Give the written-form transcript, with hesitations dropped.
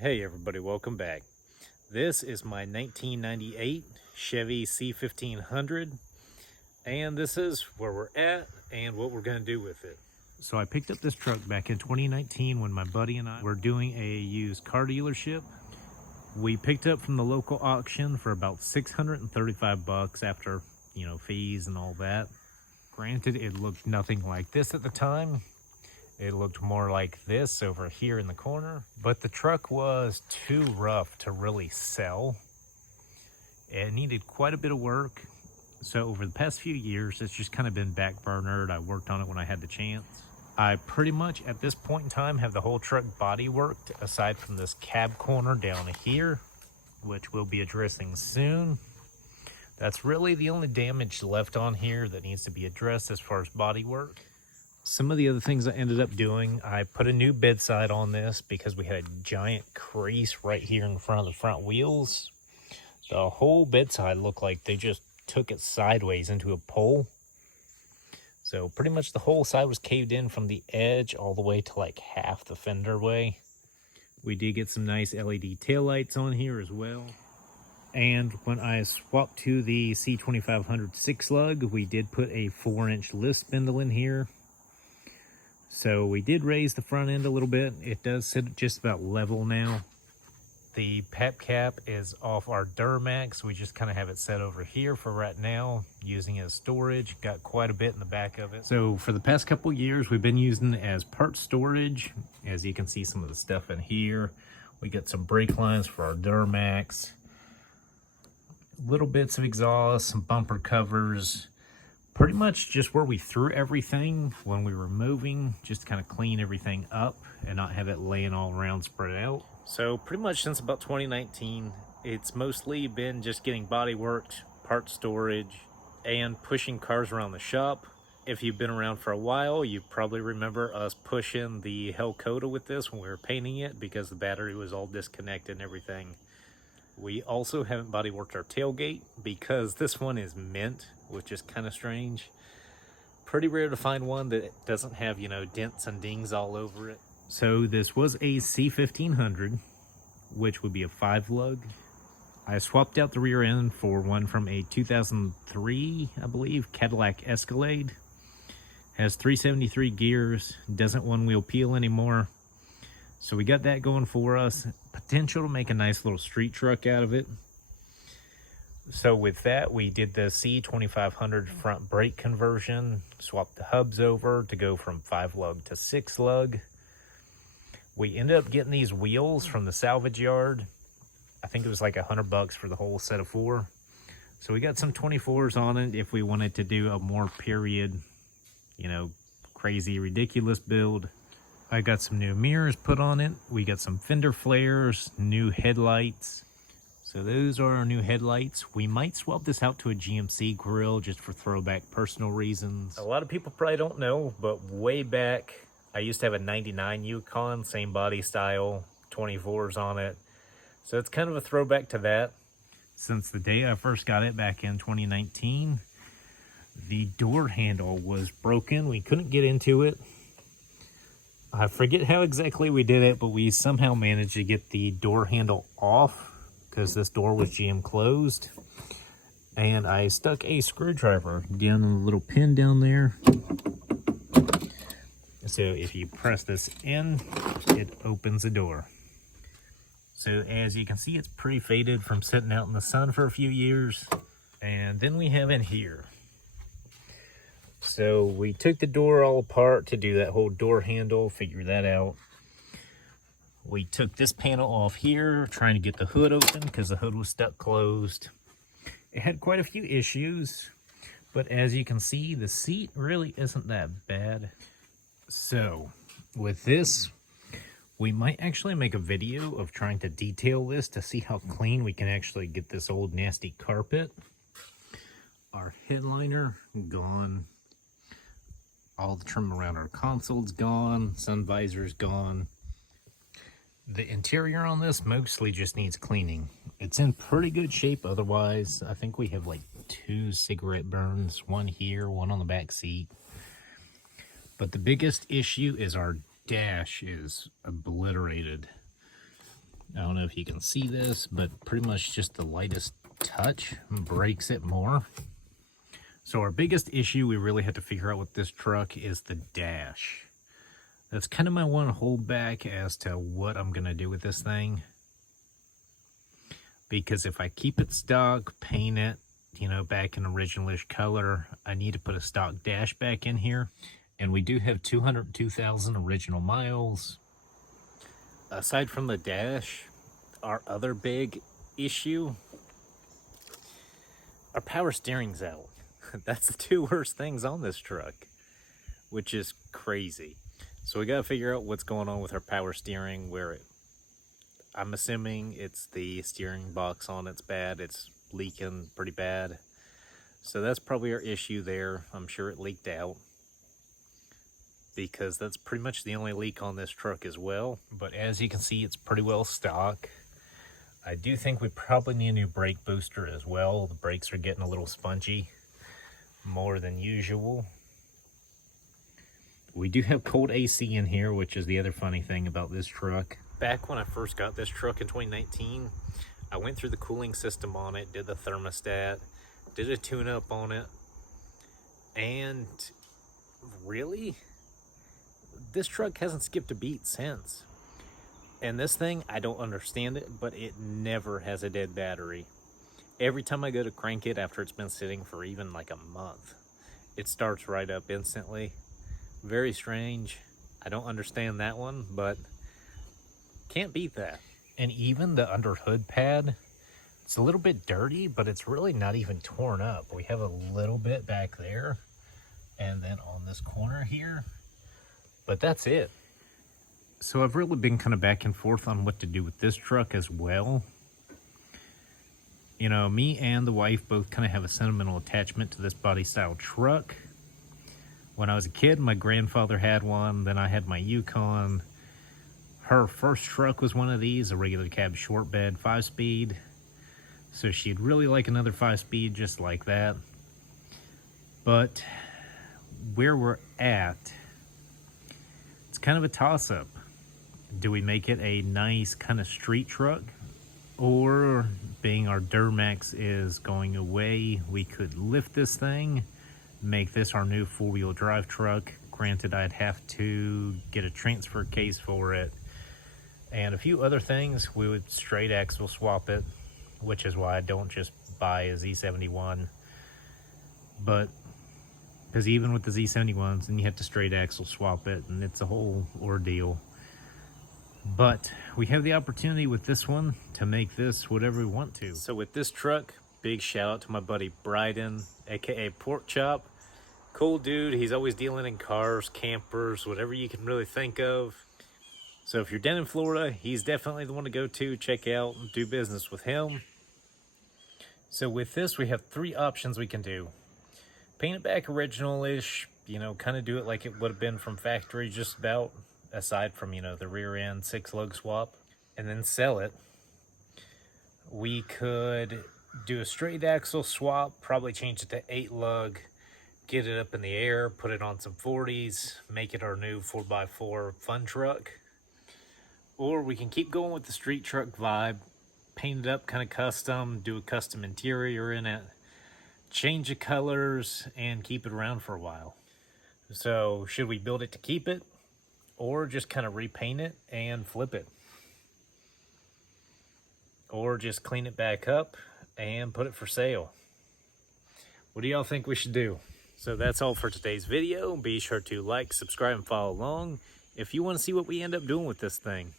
Hey everybody, welcome back. This is my 1998 Chevy C1500, and this is where we're at and what we're going to do with it. So I picked up this truck back in 2019 when my buddy and I were doing a used car dealership. We picked up from the local auction for about $635 after, fees and all that. Granted, it looked nothing like this at the time. It looked more like this over here in the corner, but the truck was too rough to really sell. It needed quite a bit of work. So over the past few years, it's just kind of been backburnered. I worked on it when I had the chance. I pretty much at this point in time have the whole truck body worked aside from this cab corner down here, which we'll be addressing soon. That's really the only damage left on here that needs to be addressed as far as body work. Some of the other things I ended up doing, I put a new bedside on this because we had a giant crease right here in front of the front wheels. The whole bedside looked like they just took it sideways into a pole. So pretty much the whole side was caved in from the edge all the way to like half the fender way. We did get some nice LED taillights on here as well. And when I swapped to the C1500 6 lug, we did put a 4-inch lift spindle in here. So we did raise the front end a little bit. It does sit just about level now. The pep cap is off our Duramax. We just kind of have it set over here for right now, using it as storage. Got quite a bit in the back of it. So for the past couple years, we've been using it as part storage. As you can see, some of the stuff in here. We got some brake lines for our Duramax. Little bits of exhaust, some bumper covers. Pretty much just where we threw everything when we were moving, just to kind of clean everything up and not have it laying all around spread out. So pretty much since about 2019, it's mostly been just getting body worked, part storage, and pushing cars around the shop. If you've been around for a while, you probably remember us pushing the Hellcoda with this when we were painting it because the battery was all disconnected and everything. We also haven't body worked our tailgate because this one is mint, which is kind of strange. Pretty rare to find one that doesn't have, dents and dings all over it. So this was a C1500, which would be a 5 lug. I swapped out the rear end for one from a 2003, I believe, Cadillac Escalade. Has 373 gears, doesn't one wheel peel anymore. So we got that going for us. Potential to make a nice little street truck out of it. So with that, we did the C2500 front brake conversion, swapped the hubs over to go from 5 lug to 6 lug. We ended up getting these wheels from the salvage yard. I think it was like $100 for the whole set of 4. So we got some 24s on it if we wanted to do a more period, crazy, ridiculous build. I got some new mirrors put on it. We got some fender flares, new headlights. So those are our new headlights. We might swap this out to a GMC grill just for throwback personal reasons. A lot of people probably don't know, but way back, I used to have a 99 Yukon, same body style, 24s on it. So it's kind of a throwback to that. Since the day I first got it back in 2019, the door handle was broken. We couldn't get into it. I forget how exactly we did it, but we somehow managed to get the door handle off because this door was GM closed. And I stuck a screwdriver down in the little pin down there. So if you press this in, it opens the door. So as you can see, it's pretty faded from sitting out in the sun for a few years. And then we have in here. So we took the door all apart to do that whole door handle, figure that out. We took this panel off here, trying to get the hood open because the hood was stuck closed. It had quite a few issues, but as you can see, the seat really isn't that bad. So with this, we might actually make a video of trying to detail this to see how clean we can actually get this old nasty carpet. Our headliner gone. All the trim around our console's gone. Sun visor's gone. The interior on this mostly just needs cleaning. It's in pretty good shape otherwise. I think we have like 2 cigarette burns, one here, one on the back seat. But the biggest issue is our dash is obliterated. don't know if you can see this, but pretty much just the lightest touch breaks it more. So our biggest issue we really had to figure out with this truck is the dash. That's kind of my one holdback as to what I'm going to do with this thing. Because if I keep it stock, paint it, you know, back in original-ish color, I need to put a stock dash back in here. And we do have 202,000 original miles. Aside from the dash, our other big issue, our power steering's out. That's the two worst things on this truck, which is crazy. So we gotta figure out what's going on with our power steering, I'm assuming it's the steering box on it's bad. It's leaking pretty bad. So that's probably our issue there. I'm sure it leaked out, because that's pretty much the only leak on this truck as well. But as you can see, it's pretty well stock. I do think we probably need a new brake booster as well. The brakes are getting a little spongy, more than usual. We do have cold AC in here, which is the other funny thing about this truck. Back when I first got this truck in 2019, I went through the cooling system on it, did the thermostat, did a tune-up on it, and really, this truck hasn't skipped a beat since. And this thing, I don't understand it, but it never has a dead battery. Every time I go to crank it after it's been sitting for even like a month, it starts right up instantly. Very strange. I don't understand that one, but can't beat that. And even the under hood pad, it's a little bit dirty, but it's really not even torn up. We have a little bit back there, and then on this corner here, but that's it. So I've really been kind of back and forth on what to do with this truck as well. You know, me and the wife both kind of have a sentimental attachment to this body style truck. When I was a kid, my grandfather had one, then I had my Yukon. Her first truck was one of these, a regular cab short bed 5-speed. So she'd really like another 5-speed just like that. But where we're at, it's kind of a toss-up. Do we make it a nice kind of street truck? Or, being our Duramax is going away, we could lift this thing, make this our new 4-wheel drive truck. Granted, I'd have to get a transfer case for it and a few other things. We would straight axle swap it, which is why I don't just buy a Z71. But because even with the Z71s, then you have to straight axle swap it, and it's a whole ordeal. But we have the opportunity with this one to make this whatever we want to. So with this truck, big shout out to my buddy Bryden, aka Pork Chop. Cool dude. He's always dealing in cars, campers, whatever you can really think of. So if you're down in Florida, he's definitely the one to go to, check out, and do business with him. So with this, we have 3 options we can do. Paint it back original-ish, you know, kind of do it like it would have been from factory just about, aside from, you know, the rear end 6-lug swap, and then sell it. We could do a straight axle swap, probably change it to 8-lug, get it up in the air, put it on some 40s, make it our new 4x4 fun truck. Or we can keep going with the street truck vibe, paint it up kind of custom, do a custom interior in it, change the colors, and keep it around for a while. So should we build it to keep it, or just kind of repaint it and flip it? Or just clean it back up and put it for sale? What do y'all think we should do? So that's all for today's video. Be sure to like, subscribe, and follow along if you want to see what we end up doing with this thing.